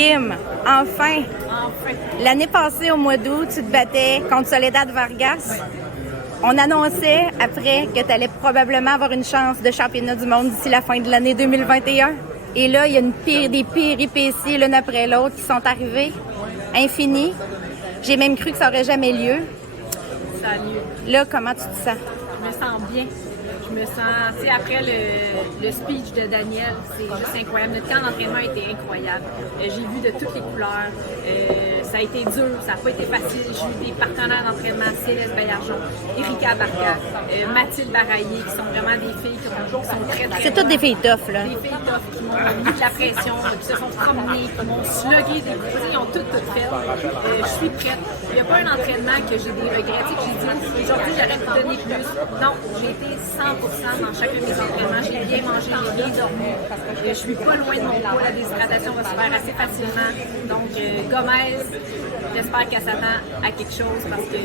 Kim, enfin! Enfin. L'année passée, au mois d'août, tu te battais contre Soledad Vargas. On annonçait après que tu allais probablement avoir une chance de championnat du monde d'ici la fin de l'année 2021. Et là, il y a des péripéties l'une après l'autre qui sont arrivées, infinies. J'ai même cru que ça aurait jamais lieu. Ça a lieu. Là, comment tu te sens? Je me sens bien. Je me sens, tu sais, après le speech de Daniel, c'est juste incroyable. Notre camp d'entraînement a été incroyable. J'ai vu de toutes les couleurs. Ça a été dur, ça n'a pas été facile. J'ai eu des partenaires d'entraînement, Céleste Baillargeon, Erika Barca, Mathilde Baraillé, qui sont vraiment des filles qui sont très, très C'est toutes des filles tough, là. Des filles tough qui m'ont mis de la pression, qui se sont promenées, qui m'ont slugué des coups. Ils ont toutes fait. Je suis prête. Il n'y a pas un entraînement que j'ai des regrets. Tu sais, que j'ai dit, aujourd'hui, j'aurais pu donner plus. Non, j'ai été 100% dans chacun de mes entraînements. J'ai bien mangé, j'ai bien dormi. Je suis pas loin de mon poids. La déshydratation va se faire assez facilement. Donc, Gomez, j'espère qu'elle s'attend à quelque chose parce que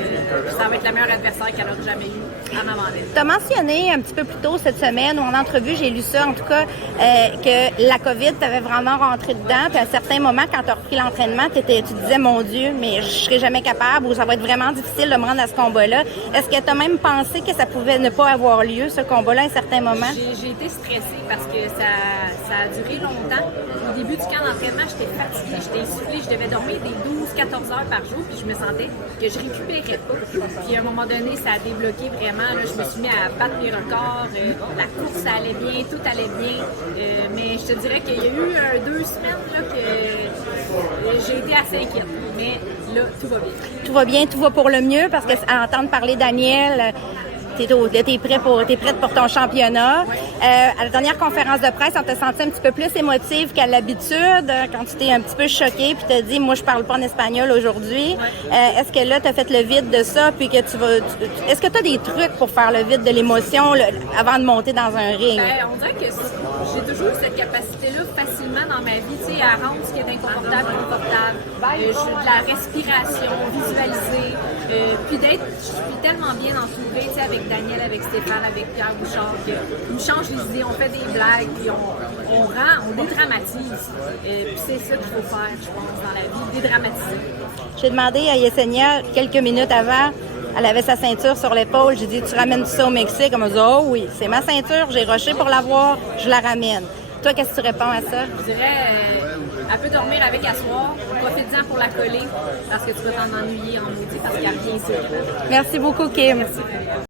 ça va être la meilleure adversaire qu'elle aura jamais eu en avant d'elle. Tu as mentionné un petit peu plus tôt cette semaine, ou en entrevue, j'ai lu ça en tout cas, que la COVID t'avait vraiment rentré dedans. Puis à un certain moment, quand tu as repris l'entraînement, tu disais, mon Dieu, mais je serai jamais capable ou ça va être vraiment difficile de me rendre à ce combat-là. Est-ce que tu as même pensé que ça pouvait ne pas avoir lieu, ce combat-là, à un certain moment? J'ai été stressée parce que ça a duré longtemps. Au début du camp d'entraînement, j'étais fatiguée, j'étais essoufflée, je devais dormir des 12-14 heures par jour, puis je me sentais que je récupérais pas. Puis à un moment donné, ça a débloqué vraiment. Là, je me suis mis à battre mes records. La course, ça allait bien, tout allait bien. Mais je te dirais qu'il y a eu 2 semaines là, que j'ai été assez inquiète. Mais là, tout va bien. Tout va bien, tout va pour le mieux, parce que à entendre parler Daniel, t'es prête pour ton championnat. À la dernière conférence de presse, on t'a senti un petit peu plus émotive qu'à l'habitude, quand tu t'es un petit peu choquée puis t'as dit, moi, je parle pas en espagnol aujourd'hui. Est-ce que là, t'as fait le vide de ça, puis que est-ce que t'as des trucs pour faire le vide de l'émotion avant de monter dans un ring? On dirait que j'ai toujours cette capacité-là facilement dans ma vie, tu sais, à rendre ce qui est inconfortable confortable. J'ai de la respiration, visualiser, puis je suis tellement bien entourée, tu sais, avec Daniel, avec Stéphane, avec Pierre Bouchard, qu'ils me changent les idées, on fait des blagues, puis on dédramatise. Puis c'est ça qu'il faut faire, je pense, dans la vie, dédramatiser. J'ai demandé à Yesenia quelques minutes avant, elle avait sa ceinture sur l'épaule, j'ai dit, tu ramènes ça au Mexique? Elle m'a dit, oh oui, c'est ma ceinture, j'ai rushé pour l'avoir, je la ramène. Toi, qu'est-ce que tu réponds à ça? Je dirais, elle peut dormir avec à soir, profite-en pour la coller, parce que tu peux t'en ennuyer en maudit, parce qu'il n'y a rien ici. Merci beaucoup, Kim. Merci.